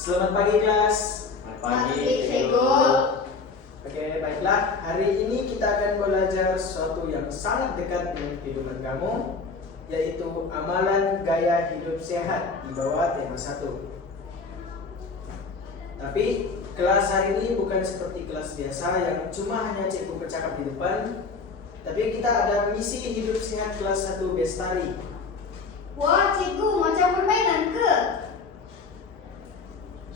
Selamat pagi kelas. Selamat pagi, Cikgu. Oke, baiklah. Hari ini kita akan belajar sesuatu yang sangat dekat dengan kehidupan kamu, yaitu amalan gaya hidup sehat di bawah tema 1. Tapi kelas hari ini bukan seperti kelas biasa yang cuma hanya cikgu bercakap di depan, tapi kita ada misi hidup sehat kelas 1 Bestari. Wah, cikgu, macam permainan ke?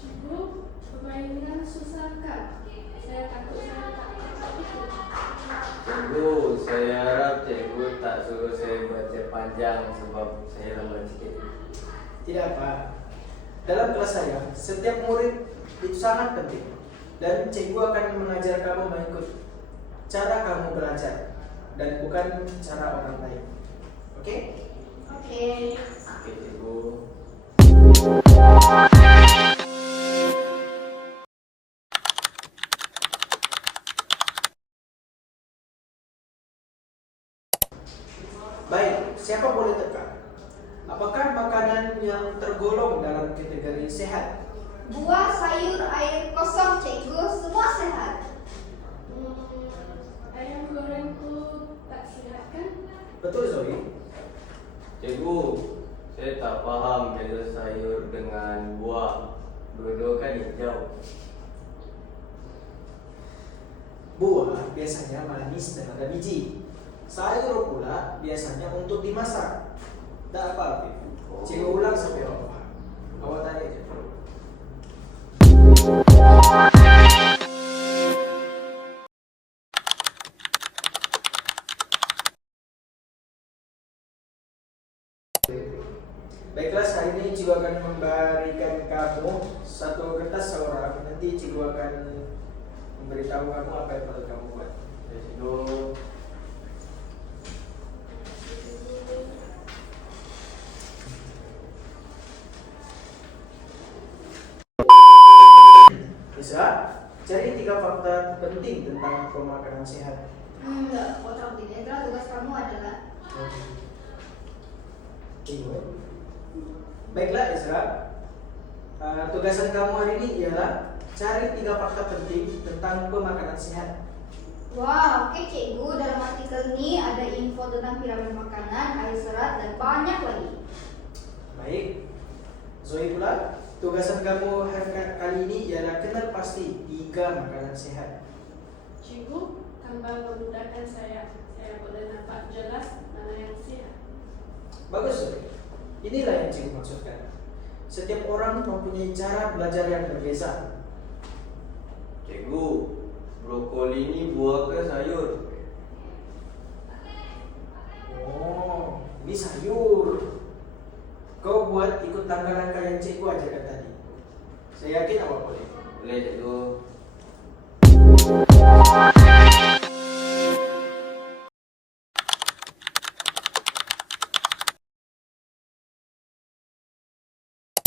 Cikgu, permainan susah kak. Saya takut saya tak dapat itu. Cikgu, saya harap cikgu tak suruh saya baca panjang sebab saya lambat sikit. Tidak apa. Dalam kelas saya, setiap murid itu sangat penting, dan cikgu akan mengajar kamu mengikut cara kamu belajar dan bukan cara orang lain. Oke? Oke. Oke, cikgu. Baik, siapa boleh teka? Apakah makanan yang tergolong dalam kategori sehat? Buah, sayur, air kosong, cikgu, semua sehat. Ayam goreng tu tak sihat kan? Betul, Zoe? Cikgu, saya tak faham beza sayur dengan buah. Dua-dua kan hijau. Buah biasanya manis dan ada biji. Sayur pula biasanya untuk dimasak. Tak apa, Afif. Cikgu ulang sampai awak paham. Awak tanya aja. Baiklah, hari ini cikgu akan memberikan kamu satu kertas seorang. Nanti cikgu akan memberitahu kamu apa yang perlu kamu buat. Ya, cikgu. Bisa cari 3 fakta penting tentang pemakanan sehat. Enggak, potong di netral. Tugas kamu adalah Baiklah Ezra, tugasan kamu hari ini ialah cari 3 fakta penting tentang pemakanan sehat. wah, oke cikgu. Dalam artikel ini ada info tentang piramid makanan, air serat, dan banyak lagi. Baik, Zoe pula, tugasan kamu kali ini ialah kenal pasti 3 makanan sehat. Cikgu, tambah memudahkan saya. Saya boleh nampak jelas mana yang sihat. Bagus Zoe, inilah yang cikgu maksudkan. Setiap orang mempunyai cara belajar yang berbeza. Cikgu, brokoli ini buah ke sayur? Oh, ini sayur. Kau buat ikut tangga langkah yang cikgu ajarkan tadi. Saya yakin awak boleh. Boleh, cikgu.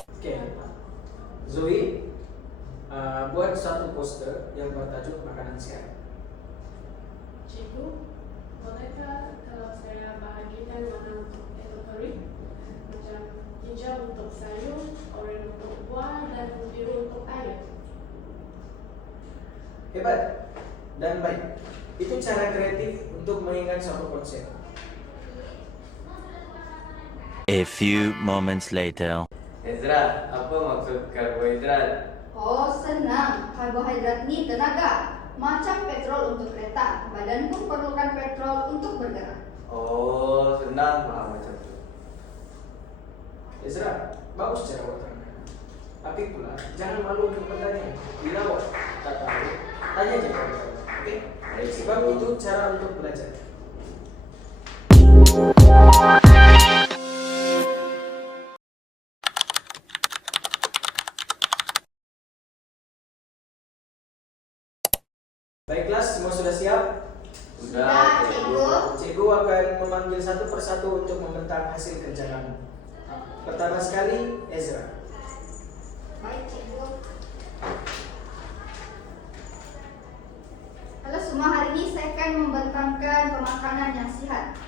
Oke, Zoe, buat satu poster yang bertajuk makanan sehat. Cikgu, bolehkah kalau saya bahagikan warna untuk editorial? Macam hijau untuk sayur, oranye untuk buah, dan biru untuk air. Hebat dan baik. Itu cara kreatif untuk mengingat suatu konsep. A few moments later. Ezra, apa maksud karbohidrat? Oh, senang. Karbohidrat ini tenaga. Macam petrol untuk kereta. Badan pun perlukan petrol untuk bergerak. Oh, senang paham macam itu. Ezra, bagus cara bertanya. Tapi pula jangan malu untuk bertanya. Bila tak tahu, tanya aja kawan-kawan. Oke? Baik, Sebab itu cara untuk belajar. Baiklah, semua sudah siap? Sudah, Cikgu. Cikgu akan memanggil satu persatu untuk membentang hasil kerja kamu. Pertama sekali, Ezra. Baik, Cikgu. Halo semua, hari ini saya akan membentangkan pemakanan yang sehat.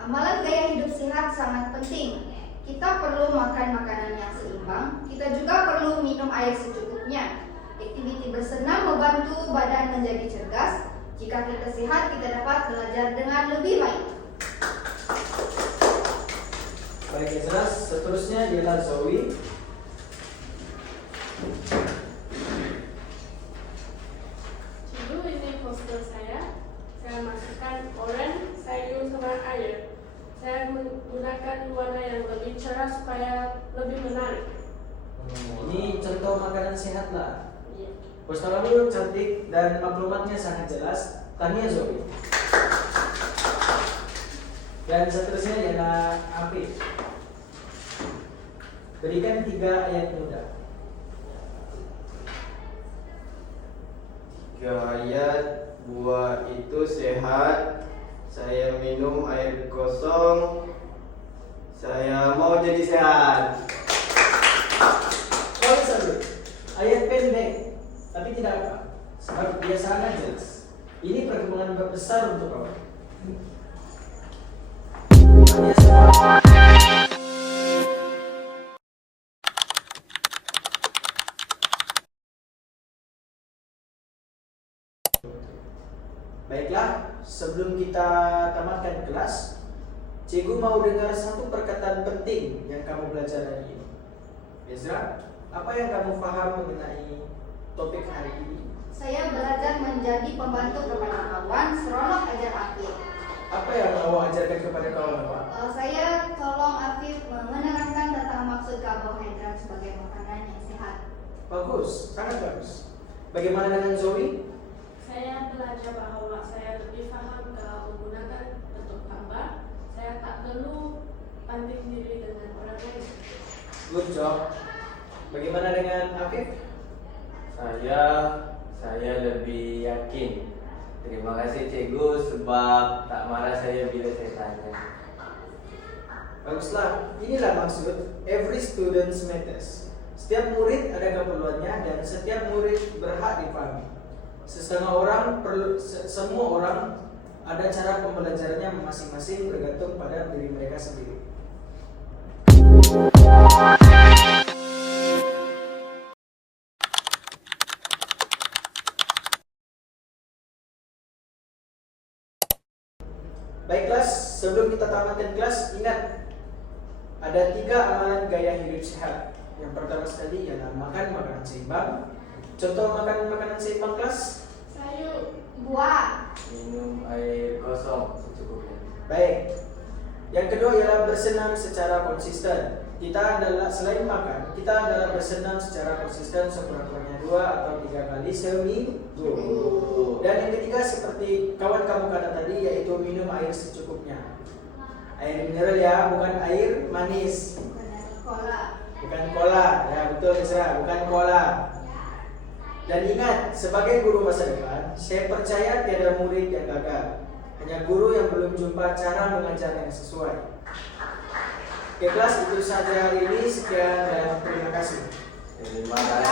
Amalan gaya hidup sehat sangat penting. Kita perlu makan makanan yang seimbang. Kita juga perlu minum air secukupnya. Aktiviti bersenam membantu badan menjadi cergas. Jika kita sehat, kita dapat belajar dengan lebih baik. Baik, Ezra. Seterusnya ialah Zoe. Cikgu, ini poster saya. Saya masukkan orange, sayur sama air. Saya menggunakan warna yang lebih cerah supaya lebih menarik. Ini contoh makanan sehat lah. Iya. Poster kamu cantik dan maklumatnya sangat jelas. Tania Zoe. Dan seterusnya ialah Afif. Berikan 3 ayat mudah. 3 ayat, buah itu sehat. Saya minum air kosong. Saya mau jadi sehat. Boleh saja. Ayat pendek, tapi tidak apa. Sebab dia sangat jelas. Ini perkembangan besar untuk kawan. Tania semua. Baiklah, sebelum kita tamatkan kelas, Cikgu mau dengar satu perkataan penting yang kamu belajar hari ini. Ezra, apa yang kamu paham mengenai topik hari ini? Saya belajar menjadi pembantu kepada kawan, seronok ajar Afif. Apa yang awak ajarkan kepada kawan Pak? Saya tolong Afif menerangkan tentang maksud karbohidrat sebagai makanan yang sehat. Bagus, sangat bagus. Bagaimana dengan Zoe? Saya belajar bahwa saya lebih paham kalau menggunakan bentuk gambar. Saya tak perlu banding diri dengan orang lain. Good job. Bagaimana dengan Afif? Saya lebih yakin. Terima kasih cikgu sebab tak marah saya bila saya tanya. Baguslah, inilah maksud every student matters. Setiap murid ada keperluannya dan setiap murid berhak dipahami. Semua orang ada cara pembelajarannya masing-masing bergantung pada diri mereka sendiri. Baiklah, sebelum kita tamatkan kelas, ingat ada 3 amalan gaya hidup sehat. Yang pertama sekali ialah makan makanan seimbang. Contoh makan makanan seimbang kelas. Sayur. Buah. Minum air kosong secukupnya. Baik. Yang kedua ialah bersenam secara konsisten. Selain makan, kita adalah bersenam secara konsisten sekurang-kurangnya 2 atau 3 kali seminggu. Dan yang ketiga seperti kawan kamu kata tadi, yaitu minum air secukupnya. Air mineral ya, bukan air manis. Bukan cola, ya betul Ezra, bukan cola. Dan ingat, sebagai guru masa depan, saya percaya tiada murid yang gagal. Hanya guru yang belum jumpa cara mengajar yang sesuai. Oke kelas, itu saja hari ini. Sekian dan terima kasih. Terima kasih.